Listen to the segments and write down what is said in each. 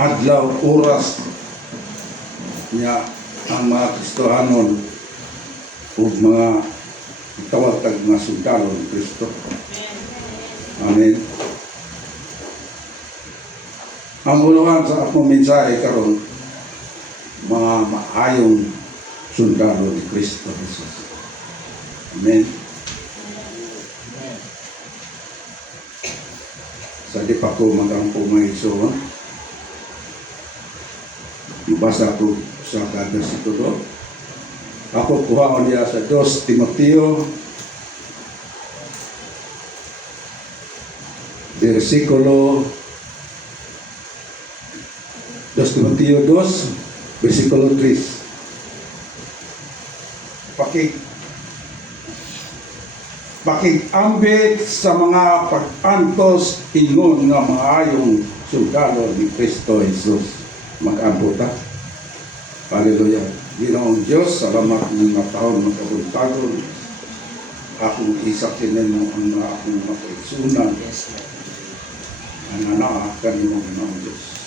adlaw oras niya ang mga Kristohanon o mga tawag mga sundalo ni Kristo. Amen. Ang uluhan sa akong mensahe karon, mga maayong sundalo ni Kristo Jesus. Amen. Sa di pa ko magampo mga iso, ibasa ko sa kabersikulo. Ako kuha niya sa 2 Timoteo versikulo 2 Timoteo 2 versikulo 3. Pakig-ambit sa mga pag-antos ingon nga maayong sundalo ni Kristo Jesus. Mag-amputa. Hallelujah. Ginoong Diyos, salamat ng mga taon magkabuntagon. Akong isakinin mo ang akong makaisunan. Ang anak kanimo Ginoong Diyos.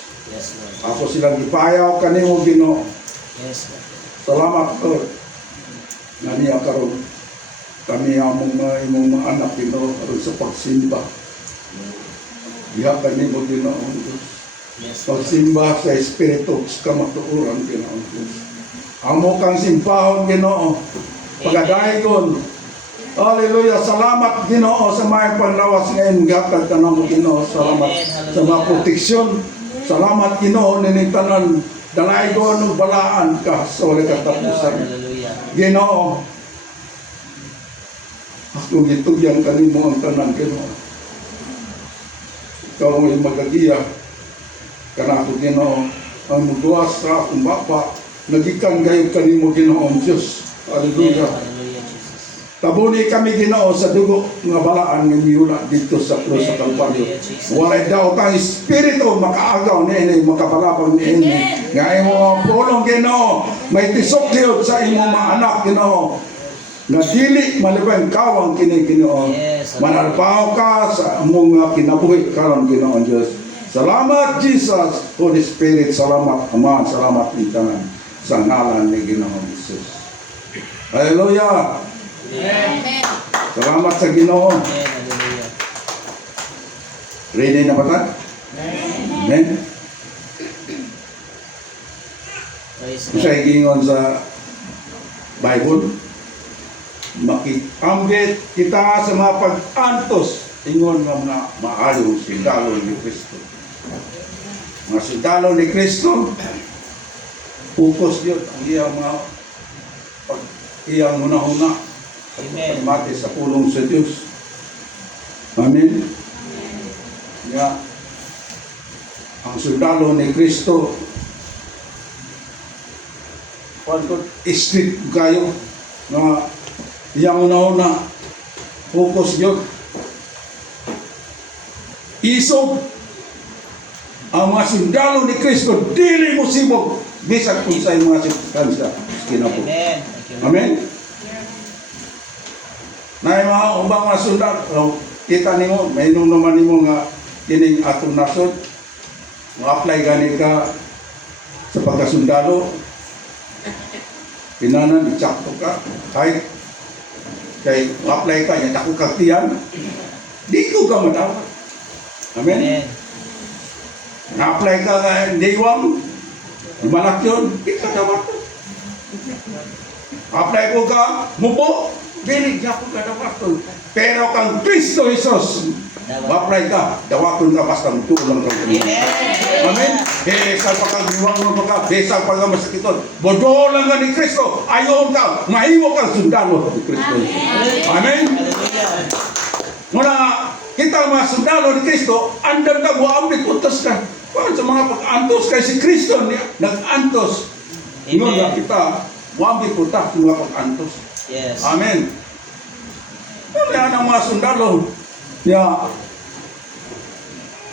Ako silang ipayaw kanimo Ginoo. Salamat Lord. Naniya karon kami among mga anak Ginoo karon sa pagsimba. Diha kanimo Ginoong Diyos. Pagsimba sa Espiritu sa kamatuoran Ginoong Diyos. Amo kang simpahon Ginoo. Pagadayon. Hallelujah. Salamat Ginoo sa may panlawas ngayon gatag ka namo Ginoo. Salamat sa mga proteksyon. Salamat Ginoo ninitanan dalaygon ng balaan ka sa wala katapusan. Ginoo. Ako gitugyan kanimo ang tanan Ginoo. Ikaw ay magagiya. Kanako Ginoo ang muduwas sa akong bapa. Nagikan kayo kanimo Ginoong Diyos. Hallelujah. Tabuni kami Ginoo sa dugo nga balaan nga miula dito sa krus sa Kalbaryo. Walay daw kang espiritu makaagaw niini, makabalabang niini. Nga imo pulong Ginoo, may tisok liod sa imo mga anak Ginoo. Na dili malibang kawang kini Ginoo. Manalpaw ka sa among kinabuhi karon Ginoong Diyos. Salamat Jesus, Holy Spirit, salamat Ama, salamat ni tanan sa ngalan ni Ginoong Jesus. Hallelujah. Amen. Salamat sa Ginoo. Ready na ba ta? Amen. Sa gingon sa Bible, makitambit kita sa mga pag-antos ingon nga mga maayong sundalo ni Kristo. Mga sundalo ni Kristo, focus yun ang iyang mga iyang una-una pagmati sa pulong sa Diyos. Amen. Yeah. Ang sundalo ni Kristo street kayo na iyang una-una focus yun. Isog ang mga sundalo ni Kristo dili mo sibog bisag kung sa mga sirkunstansya kinapo. Amen. Na mga ubang mga sundalo kita nimo may naman nimo nga kining atong nasod mo apply gani ka sa pagkasundalo pinanan i-chakto ka kay apply ka nya dako ka tiyan di ko ka madawat. Amen. Na-apply ka nga diwang, malak yun, di ka dapat. Apply ko ka, mupo, binig niya ko ka dapat. Pero kang Kristo Jesus, apply ka, dawaton ka basta tulong ka. Amen. Besang pa kang diwang mo ka, besang pa kang masakiton. Bodolan ka ni Kristo, ayaw ka, maiwo kang sundalo ni Kristo. Amen. Muna kita mga sundalo ni Kristo, andar ka, buambit, utos ka. Kung sa mga pag-antos kay si Kristo, nag-antos. Ngayon na kita, buambit po ta, mga pag-antos. Yes. Amen. Kaya ng mga sundalo, niya,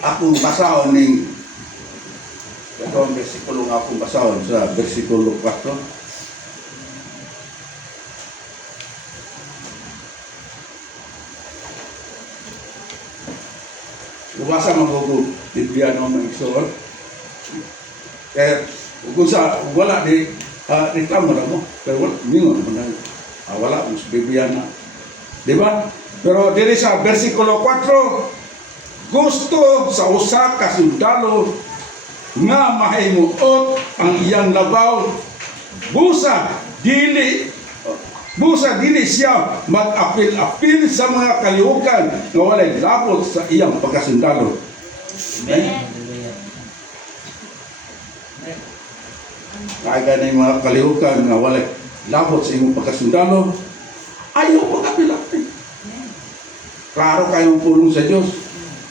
akong basahon ng, ito ang versikulo nga akong basahon sa versikulo 4. Basa magugo Biblia no mga igsoon. Kaya kung sa wala di reklamo na mo. Pero wala, ningon mo na. Wala, mas bibiyan na. Di ba? Pero diri sa versikulo 4, gusto sa usa ka sundalo nga mahimuot ang iyang labaw, busa dili siya mag-apil-apil sa mga kalihukan nga walay labot sa iyang pagkasundalo. Amen. Kaya na yung mga kalihukan nga walay labot sa iyong pagkasundalo, ayaw mag-apil-apil. Klaro kayong pulong sa Diyos.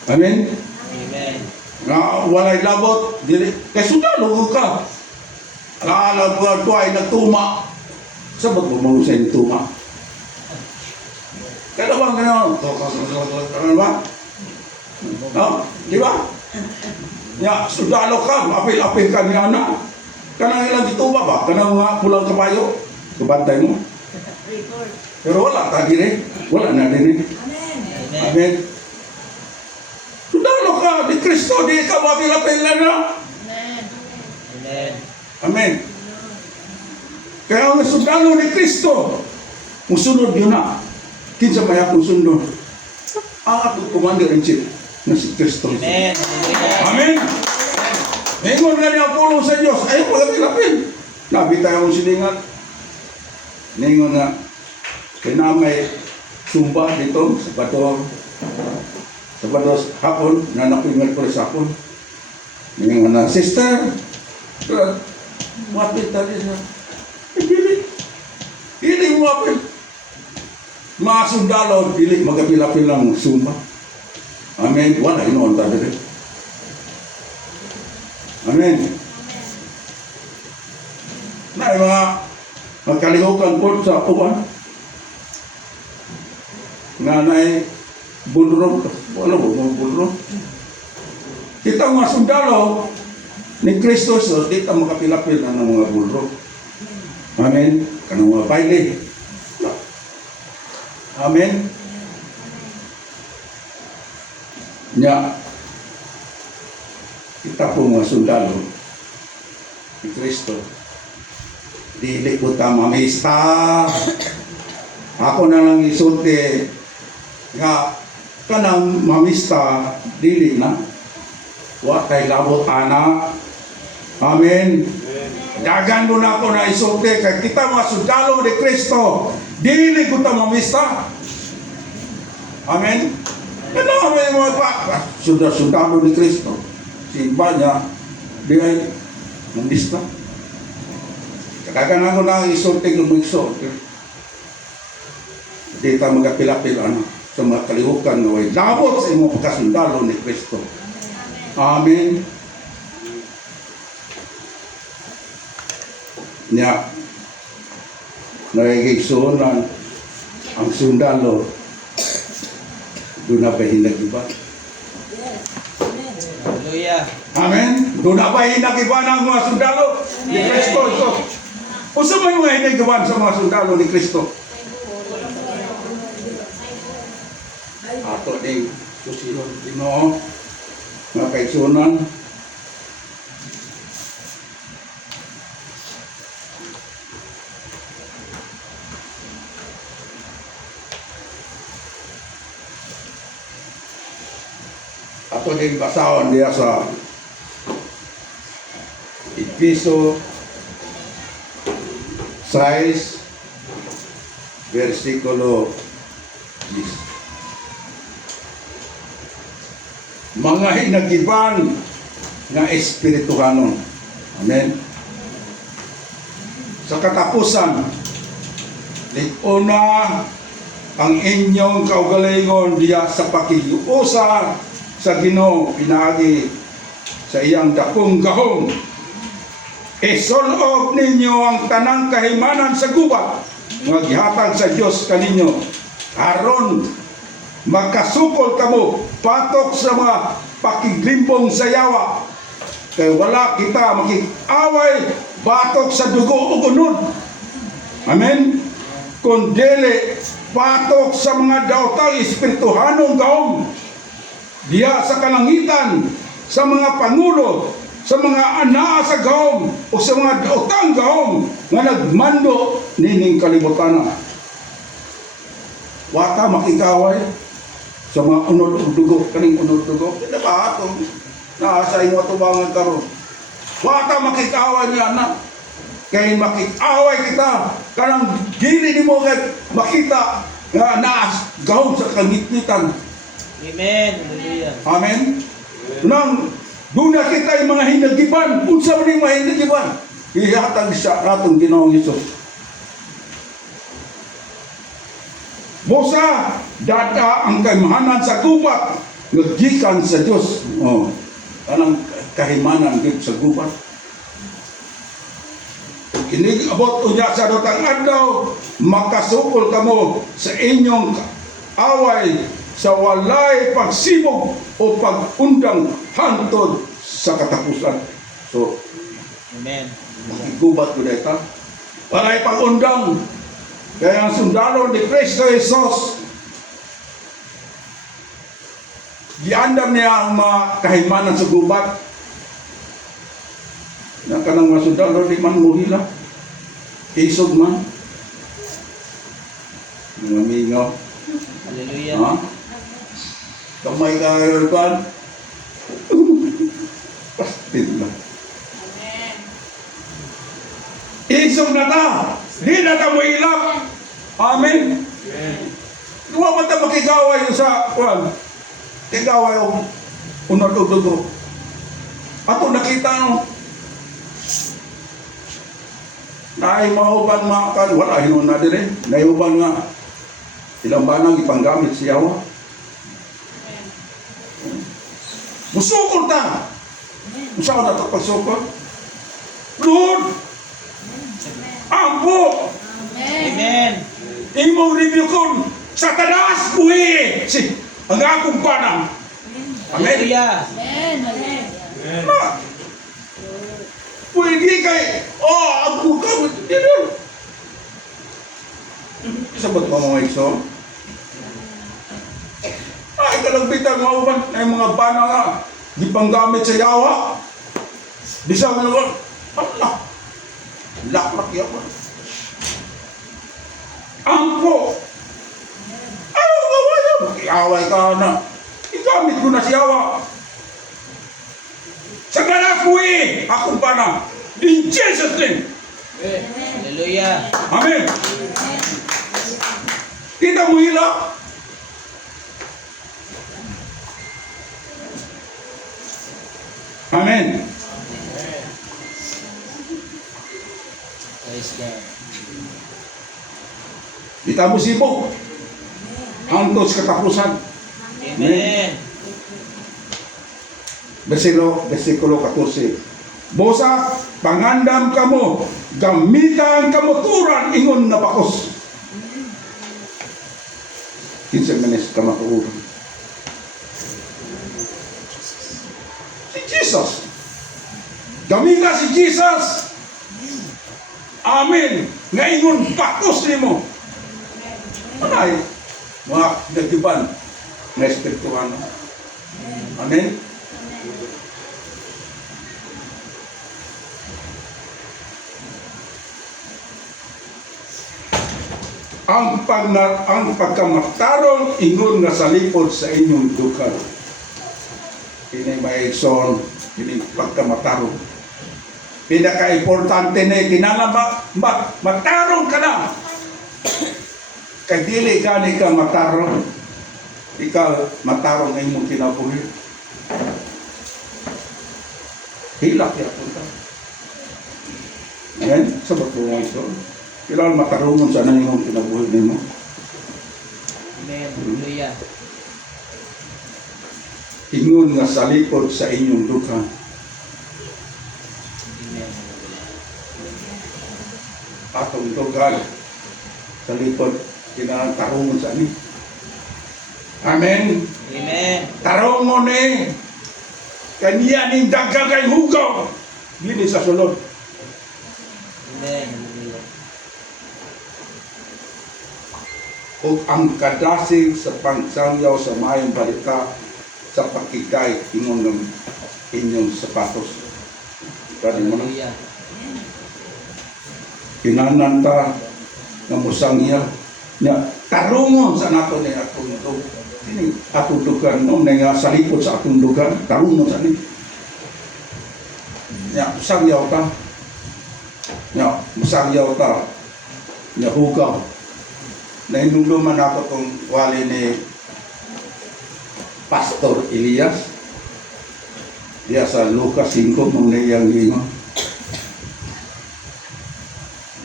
Amen? Amen. Na walay labot, dili kay sundalo ka. Alaala ko ay nagtuma. Sabot mo sa inyo tuma. Kaya bang gano'n? Ano ba? No? Di ba? Ya, sundalo ka, apil-apil ka niya na. Kanang ilang dituma ba? Kanang mga pulang kabayo? Kabantay mo? Pero wala ta dire. Wala na dire. Amen. Amen. Sundalo ka, di Kristo, di ka apil-apil na na. Amen. Amen. Kaya ang sundalo ni Kristo, musunod yun na. Kinsa may akong sundon. Ang akong commander-in-chief na si Kristo. Amen. Amen. Ngayon nga niya pulong sa Diyos, ayaw magapil-apil. Nabi tayo ang silingan. Ngayon nga, kaya may sumba dito, Sabado hapon, nanapin Merkulis hapon. Ngayon nga, sister, mapit tali na. Dili mo apil. Mga sundalo, dili magapil-apil ng sumba. Amen. Wala, inoon tayo rin. Amen. Na mga magkalihukan po sa uwan. Nga na bulrong. Wala mo mga bulrong. Kita mga sundalo ni Kristo Jesus, di ta makapilapil na ng mga bulrong. Amen. Kanang mga baile. Amen. Nya, kita po mga sundalo ni Kristo, dili ko ta mamista. Ako na lang isulti nga kanang mamista, dili na. Wa kay labot ana. Amen. Dagan mo na ako na isulti kay kita mga sundalo ni Kristo, dili ko ta mamista. Amen. Ano may mga sundalo ni Kristo? Si iba niya, di ay mamista. Kadagan ako na isulti ng mga isulti. Di ta magapilapil ano, sa mga kalihukan na way labot sa imong pagkasundalo ni Kristo. Amen. Nya, nagigsunan ang sundalo, doon na ba hinagiba? Hallelujah. Amen. Doon na ba hinagiba ng mga sundalo ni Kristo? O sa mga hinagiban sa mga sundalo ni Kristo? Ato din, susunod Ginoo, mga kaigsunan. Ato din basahon diya sa Efeso 6 versikulo 10. Mga hinagiban nga espirituhanon. Amen. Sa katapusan, una ang inyong kaugalingon diya sa pakiusa sa Ginoo pinagi sa iyang dakong gahom. Isulog ninyo ang tanang kahimanan sa gubat nga gihatag sa Dios kaninyo aron magkasukol kamo patok sa mga pakiglimpong sayawa. Kaya wala kita makikaway batok sa dugo o unod. Amen. Kundili patok sa mga daotang espirituhanong gaom diya sa kalangitan, sa mga pangulo, sa mga anaa sa gahom o sa mga daotang gahom nga nagmando nining kalibutan. Wata makikaway sa mga unod ug dugo, kaning unod dugo. Di ba atong naasa imo atubangan karon? Wata makikaway niya na. Kay makikaway kita kanang dili nimo kay makita nga naas gahom sa kangitnitan. Amen. Hallelujah. Amen. Nang duna kita yung mga hinagiban, unsa man yung mga hinagiban? Ihatag sa atong Ginoong Hesus. Mosa, data ang kaimahanan sa gubat, naggikan sa Diyos. Oh, anong kahimanan gid sa gubat? Kinig abot unya sa dotang adlaw, makasukol kamo sa inyong away sa walay pagsibog o pag-undang hantod sa katapusan. So, Amen. makigubat ko dito. Walay pag-undang. Kaya ang sundalo ni Kristo Jesus, giandam niya ang mga kahimanan sa gubat. Na kanang mga sundalo di man muhila. Isog man. Mga mingaw. Hallelujah. Ha? Kamay ka kan. Pastid lang. Amen. Isog na ta. Di na ta mo ilap. Amen. Kung ba ta makigaway sa kuwan? Kigaway o unod o dugo. Ato nakita no. Naay mauban makan. Wala hinon na dire. Nayuban nga. Ilang banang ipanggamit siyawa. Musukol ta. Usaw na ito pagsukol. Lord, ampo, Amen. imong review kon sa talas buhi si ang akong panang. Amen. Hallelujah. Amen. Amen. Na, pwede kay, ang buka, dito. Sabat mo mga ikso? Ay, kalagbitan mga uban, ay mga bana nga, di pang gamit sa yawa. Di sa mga naman, Allah, laklak yawa. Angko, ayaw gawa yan, makiaway ka na. Igamit ko na si yawa. Sa galakwi, akong bana, in Jesus' name. Hallelujah. Amen. Kita mo hila. Amen. Praise God. Kita mo sibok. Hangtod sa katapusan. Amen. Versikulo 14. Bosa, pangandam kamo, gamitan kamo turan ingon na bakos. Kinsa manes ka matuuran. Si Jesus. Gamita si Jesus. Amen. Nga ingon bakos nimo. Anay, mga nagiban na espirituhan. Amen. Ang pagkamatarong ingon nga salipod sa inyong dukha. Kini may son, kini pagkamatarong. Pinaka-importante na kinala matarong ka na. Kay dili ka ni ka matarong. Ikaw matarong ay mong kinabuhi. Hilak ya punta. Amen? Sabat mo nga ito. Kailangan matarungon sa nangingong kinabuhi nimo. Amen. Hallelujah. Ingon nga salipod sa inyong dukha. Amen. Atong dughan sa likod kinahanglan tarungon sa ani. Amen. Amen. Tarungon ni kaniya ning daggal kay hugaw. Dili sa sulod. Amen. Hallelujah. O ang kadasig sa pangsamyaw sa mayong balita sa pakigay ingon ng inyong sapatos. Kani mo na. Hallelujah. Kinananta nga musangya nya tarungon sa nato ni atong dug. Kini atong dugan no nga sa likod sa atong dugan, tarungon sa ni. Nya musangyaw ta. Nya musangyaw ta. Nya hugaw. Nainumduman ako tong wali ni Pastor Elias. Dia sa Lucas 5 mong niyang gingon.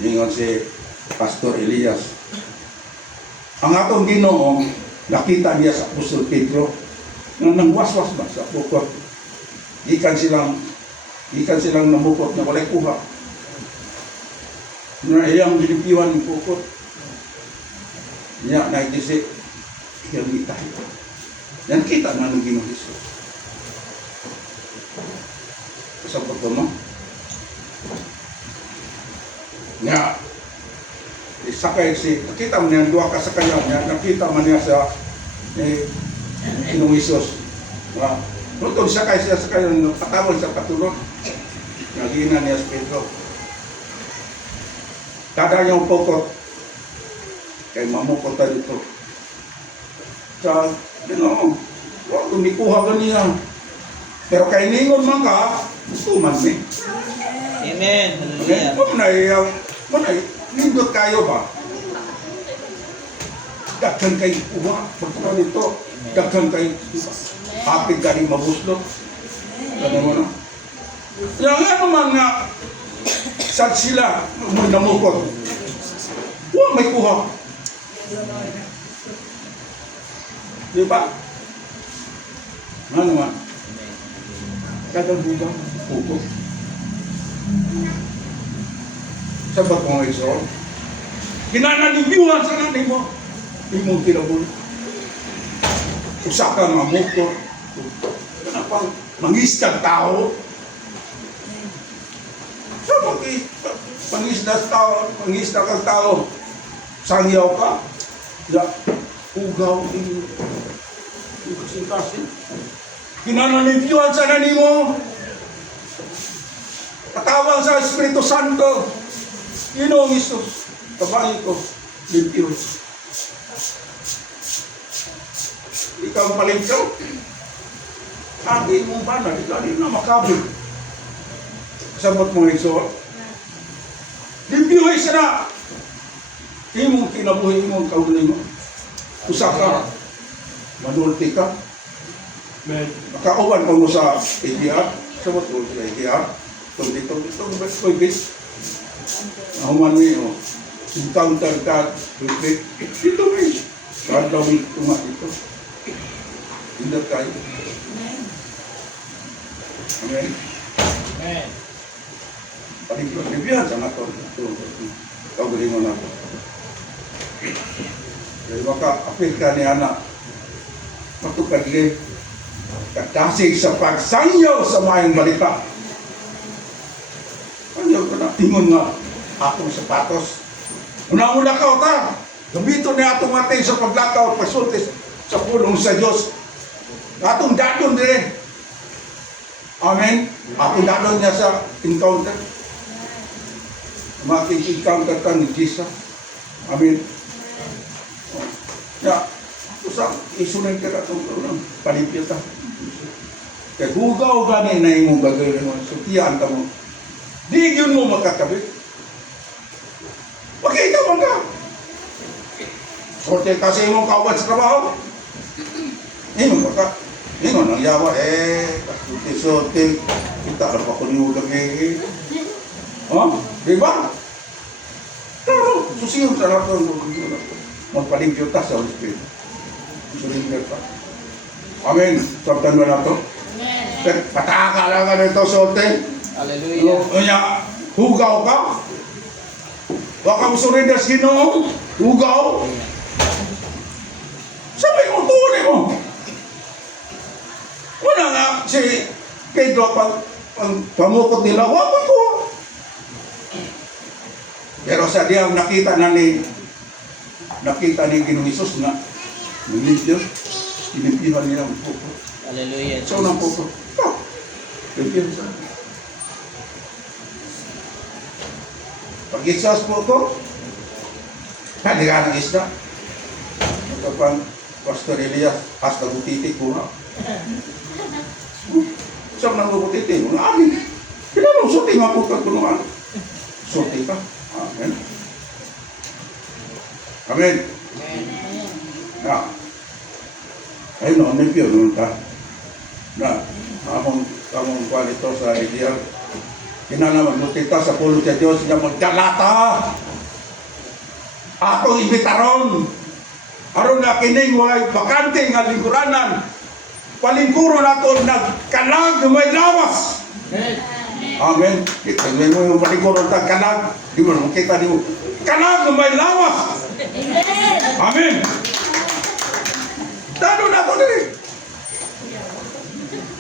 Gingon si Pastor Elias. Ang atong Ginoo nakita niya sa Apostol Pedro nga nangwaswas ba sa bukod. Gikan silang namukot na walay kuha. Na iyang ginipiwan ng bukod. Niya nagisip iyang gitahi. Yan kita na ng Ginoo Jesus. Sa pagkuno. Nga, isakay nakita mo niya, duwa ka sa kanya niya, nakita mo niya sa Ginoo Jesus. Nutong sakay siya sa kanya, patawag sa patulog. Nagina niya sa Pedro. Kada yung pokot, kay mamukot ta dito. Sa, huwag kumikuha ka niya. Pero kay ningon man ka, gusto man eh. Amen. Okay? Hallelujah. Manay, nindot kayo ba? Daghan kay uwa, pagkano nito, daghan kay hapig ka rin mabuslot. Ano mo na? Yung ano man nga, sad sila, namukot. Huwag may kuha. Di ba? Ano man? Kadang-kadang pupot. Sabat mo nga iso. Kinananibiwan sa nanay mo. Hindi mo kinabul. Usa ka mga motor. Kanapang mangistag tao. So, mangistag kang tao. Sangyaw ka. Ugaw. Kasing-kasing. Kinananibiwan sa nanay mo. Patawag sa Espiritu Santo. Ginoo Jesus, kabayo ko, limpyo. Ikaw ang palingkaw. Sabi mo ba na, ikaw rin na makabig. Sabot mo iso. Limpyo ay sana. Imong kinabuhi, imong kaunin mo. Usa ka, manulti ka. Makauban pa mo sa ADR. Sabot mo sa ADR. Dito, Ahuman mo, encounter ka, dito may, kada week tumat ito. Hindi tayo. Amen. Amen. Paligyan sa nato. Kagulin mo na ako. Kaya maka-apil ka ni anak. Matupad din. Katasig sa pagsangyaw sa mayang balita. Ano ko na tingon nga akong sapatos. Una-una ka ta. Gambito na atong matay sa paglakaw pasulti sa pulong sa Dios. Atong dadon dire. Amen. Atong dadon niya sa encounter. Maki-encounter ka ni Jesus. Amen. Ya, usap isunay ka atong palipil ta. Kaya hugaw gani na imong gagawin mo. Sutiyan ka mo. Di yun mo makakabit. Makita mo ka. Sorte kasi mong kawad sa trabaho. Hindi mo maka. Hindi mo nang yawa sorte. Kita lang pa ko niyo lagi. Oh, di ba? Pero, susiyon sa lahat ng magpalimpyo ta sa Holy Spirit. Sulimpyo pa. Amen. Sabtan mo na ito. Pataka lang ka nito, sorte. Hallelujah. Kaya, hugaw ka. Baka mo surrender sa Ginoo. Hugaw. Sabay mo, tuloy mo. Wala nga, si Pedro, pag pamukot nila, wag ko. Pero sa diyang nakita ni Ginoo Jesus na nilimpyo, inimpihan niya ang puko. Hallelujah. So, nang puko. Limpyo sa Pag-isas po ko, hindi ka ng isda. Ito pang Pastor Elias, hasta butitik ko na. Saan nang butitik? Mga amin. Pinanong suti nga po ka kunuhan. Suti ka. Amen. Amen. Na. Ayun o, may piyo naman ta. Na, among kwalito sa ideal. Kinalaman, lutita sa pulo sa Diyos, niya magkalata. Atong ibitaron. Aron na kining walay bakante nga lingkuranan. Palingkuro nato nagkalag may lawas. Amen. Kita mo yung palingkuro nagkalag. Di mo naman kita di mo. Kalag may lawas. Amen. Dado na to diri.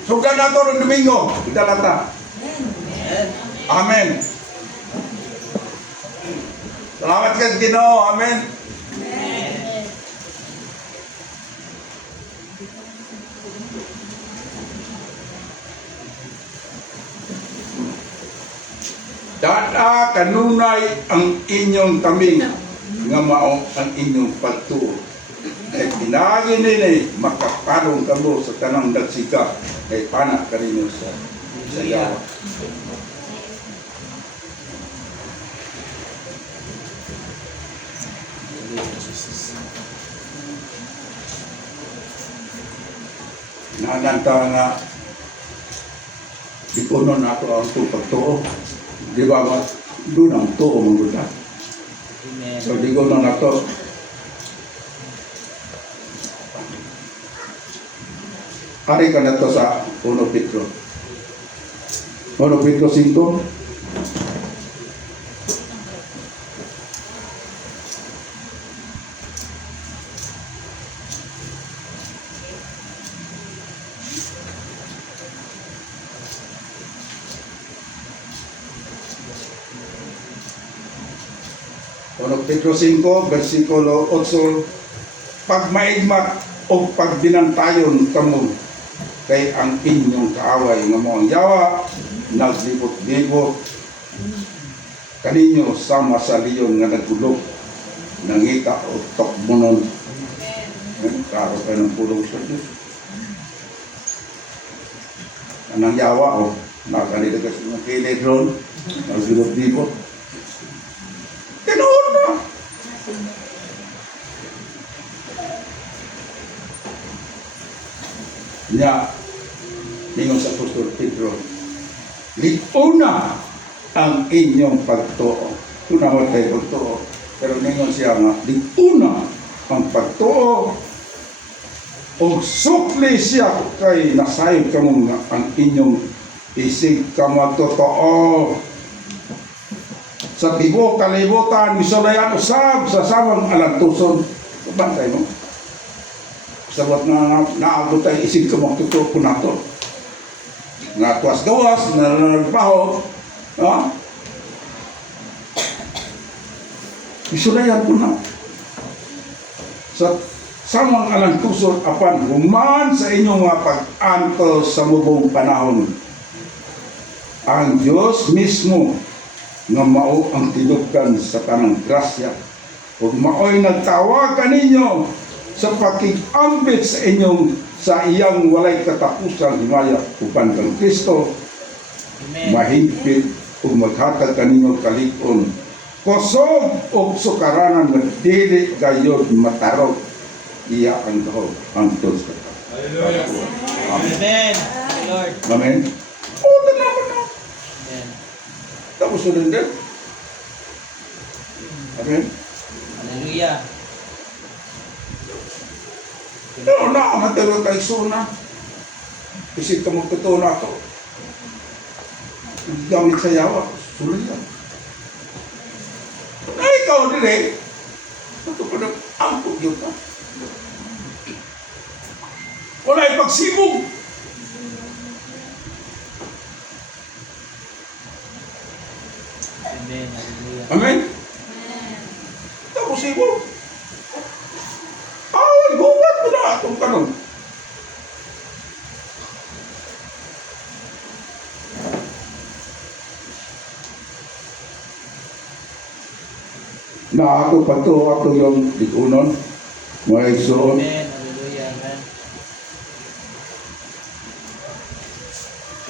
Sugdan na to ng Domingo. Idalata. Amen. Salamat ka sa Ginoo. Amen. Dada kanunay ang inyong taming nga mao ang inyong pagtuo. Kay pinagi nini makaparong kamo sa tanang dagsika kay panak kaninyo sa yawa. Nananta nga ikunon nato ang pagtuo. Di ba ba? Doon ang tuo mong Amen. So, di ko na to. Ari ka na to sa 1 Pedro. 1 Pedro 5. Pedro 5, versikulo 8, pag maigmat o pag binantayon kamo kay ang inyong kaaway nga mo ang yawa naglibot-libot kaninyo sama sa liyon nga nagulog nangita o tokmonon. Karo kayo ng pulong sa Diyos. Anang yawa o nakalidagas ng kilid ron naglibot-libot. Tinuod na. Nya, ningon sa Apostol Pedro, liguna ang inyong pagtuo. Tuna mo tayo pagtuo. Pero ningon siya nga, liguna ang pagtuo. O sukli siya kay nasayod ka mo nga ang inyong isig ka magtotoo. Sa tibo, kalibutan, misulayan, usab, sa sawang alantuson. Bantay mo. Sabot na naabot tayo isig ka magtutupo na to. Nga tuwas-gawas, nalalapaho. Misulayan po na. Sa samang alantuson, apan, human sa inyong mga pag-antos sa mubong panahon. Ang Diyos mismo nga mao ang tinugan sa tanang grasya. Ug mao'y nagtawag kaninyo sa pakig-ambit sa iyang walay katapusan himaya upan kang Kristo. Mahigpit ug maghatag kaninyo kalig-on kusog ug sukaranan nga dili gayud matarog iya ang kahog ang Diyos. Hallelujah. Amen. Lord. Amen. O, tanaman na. Amen. Tapos ulit din. Amen. Hallelujah. Pero na, matero kay Suna. Isip ka magtotoo na ito. Gamit sa yawa. Sulit yan. Na ikaw dire. Ito pa na, angkot yun ka. Wala ipagsibog. Amen. Hallelujah. Amen. Tapos sibog. Ay, gubat mo na itong kanon. Na ako pa to, ako yung ikunon. Mga igsoon. Amen. Hallelujah. Amen.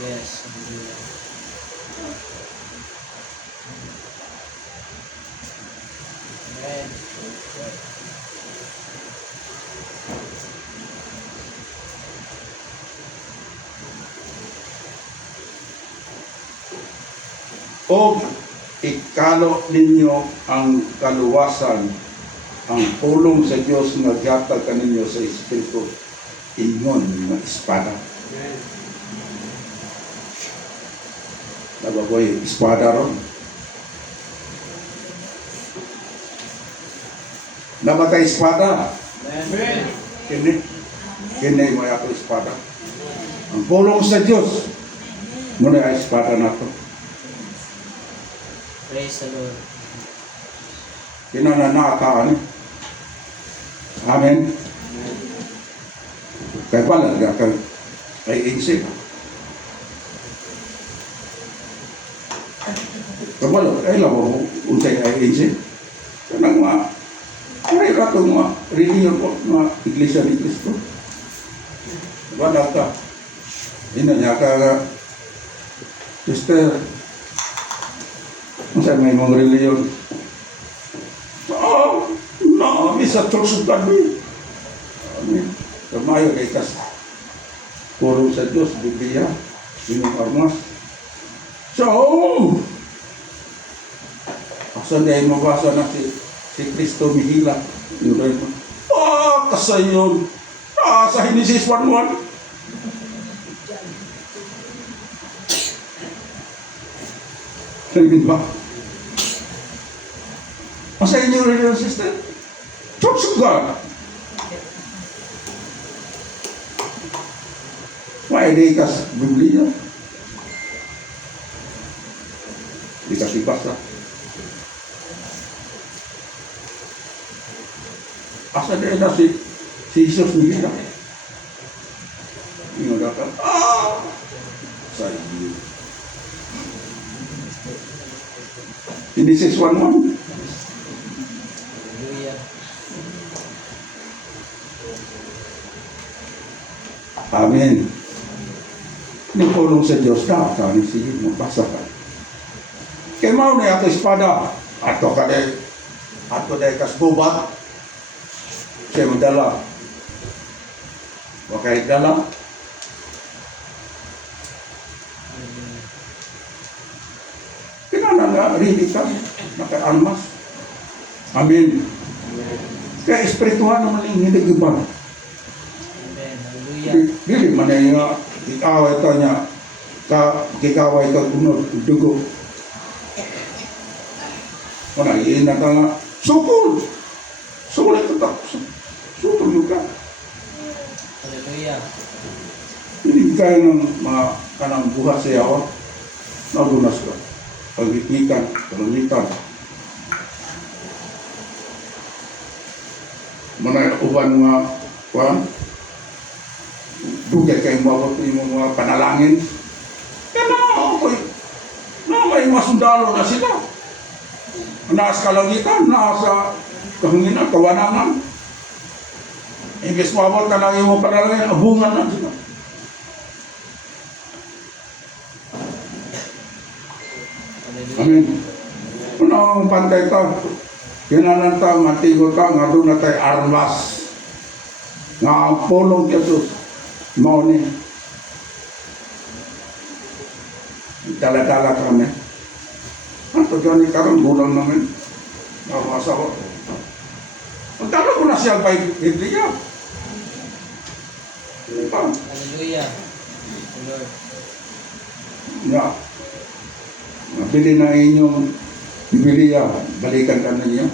Yes. Hallelujah. Amen. O ikalo ninyo ang kaluwasan, ang pulong sa Diyos nga gatag kaninyo sa Espiritu, ingon nga espada. Nababoy, espada ron. Namatay espada. Amen. Kini mo ato espada. Ang pulong sa Diyos, muna ang espada na to. Praise the Lord. Kinananataan. Amen. Kaya pala, kay insip. Kabalo, ay labo, unsay ay insip. Kanang mga, ay rato mga reliyon po, mga iglesia ni Cristo. Wala ka. Ina niya ka, sister, masaya may mga reliyon. No, sa Church of God. Amen. Kamayo kay kas puro sa Diyos, Biblia, Sinong Armas. So, asan dahil mabasa na si Kristo Mihila. Yung rin mo, kasayon. Sa Genesis 1:1. Sabihin ba? Sa inyo rin, sister? Church of God. May kas Biblia. Di kasi basa. Asa din na si Jesus nila. Yung dapat, sa inyo. Genesis 1:1. Hallelujah. Amen. Nipulong sa Diyos na, kami sige, magbasa ka. Kaya mao na ato espada, ato ka day, ato day kasbubat, siya magdala. Wakay dala, kinana nga, rini ka, naka-almas. Amen. Kaya espirituhan naman yung hindi iba. Amen. Hallelujah. Dili man na yung ikaway ito niya, kikaway ito unod, dugo. Wala, iina ka nga, sukul! Sulit ito, sukul juga. Hallelujah. Hindi kayo ng mga kanang buhat sa yawa, nagunas ka. Pagitikan, kalumitan. Mana uban mga, kuwan, dugay kayo mabot yung mga panalangin. Kaya na may mga sundalo na sila. Nasa kalangitan, nasa kahanginan, kawanangan. Imbes mabot ka lang yung mga panalangin, abungan na sila. Hallelujah. Amen. Unang pantay ka, kinananta, matigo ka, nga doon na tayo armas. Nga ang pulong Jesus, mauni. Dala-dala kami. Ang pagkani karang gulang namin. Mawasa ko. Magdala ko na siya by Biblia. Diba? Hallelujah. The Lord. Nga. Nabili na inyong Biblia, balikan ka na niya.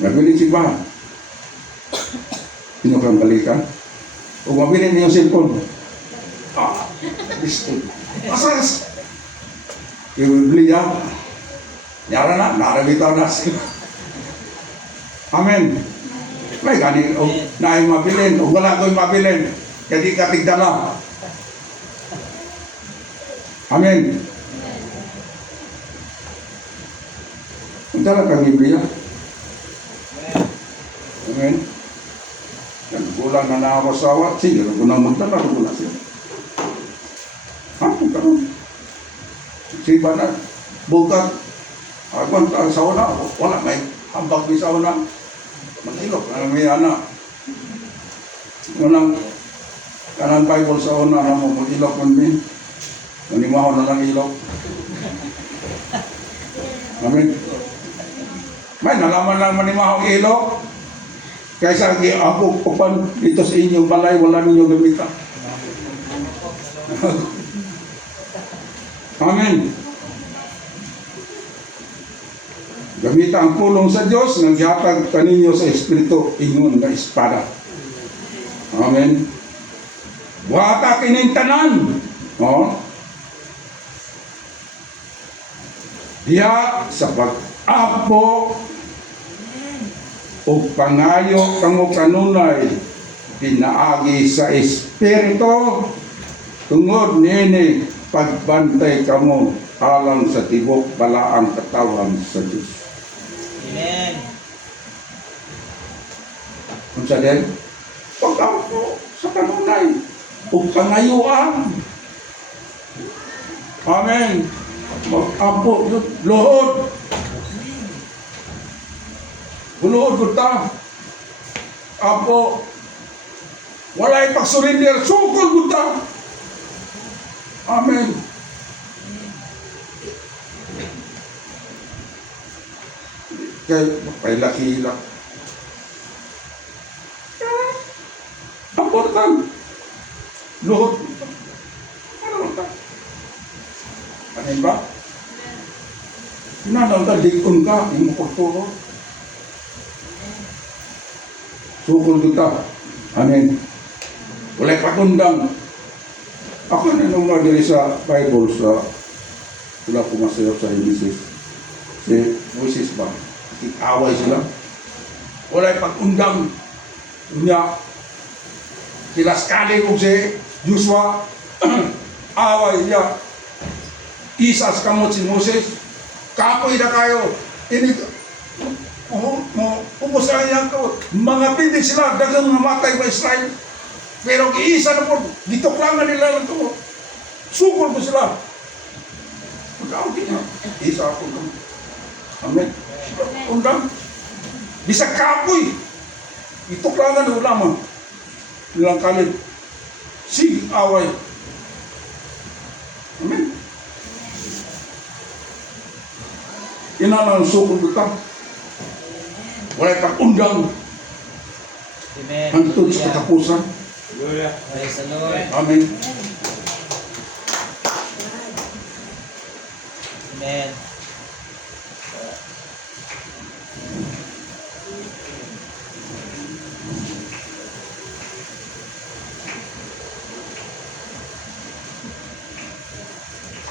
Nabili si ba? Sino kang balikan? O mabili niyo cellphone. Listo. Asas! Yung Biblia, yara na, narabitaw na sila. Amen. May gani, o naay mabilin, o wala ko'y mabilin. Kaya di ka tigdala. Amen. Magdala kang Biblia. Amen. Yan, kulang na nakasawa. Sige, kung na magdala, kung na siya. Kung karoon. Sige ba na? Bukat. Agwan ka sa una. Wala, may hambag di sa una. Mag-ilok. May anak. Unang kanang Bible sa una na mo, mag-ilok man din. Manimaho na lang ilok. Amen. May nalaman lang manimaho ilok. Kaysa ako upan dito sa inyong balay, wala ninyo gamitan. Amen. Gamita ang pulong sa Diyos, naghatag kaninyo sa Espiritu, ingon na espada. Amen. Wata kining tanan. Oh. Diya sa pag-apo o pangayo kamo kanunay pinaagi sa Espiritu tungod niini pagbantay kamo alang sa tibok balaang katawan sa Diyos. Amen. Kung sa din, pag-apo sa kanunay o pangayuan. Amen. Mag-apo luhod. Buluod ko ta. Apo. Walay pagsurrender. Sukol ko ta. Amen. Kaya pailaki-ilak. Apo ta. Luhod. Ano ta? Ano ba? Pinanong ka, dikon ka, yung pagturo. Sukol kita. Amen. Walay patundang. Ako na nung diri sa Bible sa wala ko masayaw sa Genesis. Si Moses ba? Away sila. Walay patundang. Unya. Sila sekali kung si Joshua. Away niya. Isas kamot si Moses. Kapoy na kayo. Ini umusahan niya ko. Mga pindig sila, dagang namatay ba Israel. Pero iisa na po, gituklangan nila lang ito. Sukol ko sila. Pagkaunti niya, isa ako lang. Amen. Undang. Bisa kapoy. Gituklangan nila lamang. Nilang kalit. Sige, away. Amen. Inalang sukol kita. Walay pag-undang. Amen. Hantod sa katapusan. Praise the Lord. Amen. Amen.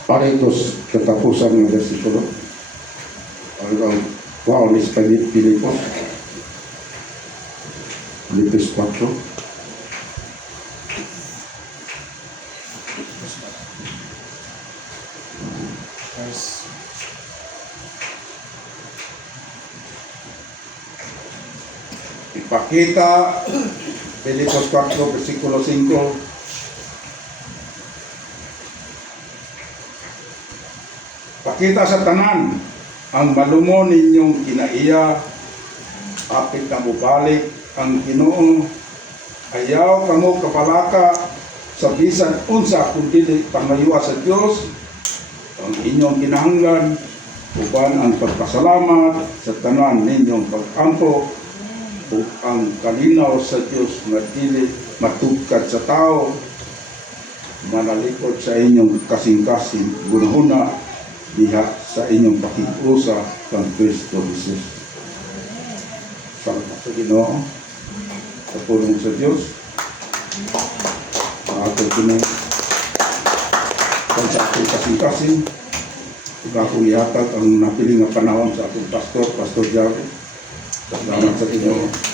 Para ito katapusan ng versikulo. Ang wow, ni Pilipos. Filipos 4. Verse. Ipakita Filipos 4, versikulo 5. Pakita sa tanan ang malumo ninyong kinaiya, apit na mubalik ang Ginoo, ayaw kamo kapalaka sa bisan unsa kung dili pangayowa sa Dios, ang inyong kinahanglan, uban ang pagpasalamat sa tanan ninyong pag-ampo, ug ang kalinaw sa Dios nga dili matugkad sa tao, manalikod sa inyong kasing-kasing gunahuna diha sa inyong pakig-usa kang Kristo Jesus. Salamat sa Ginoo, sa pulong sa Diyos, sa ato kini, sa ating kasing-kasing, ug ako ihatag ang napiling nga panahon sa atong pastor, Pastor Javi. Salamat sa Ginoo.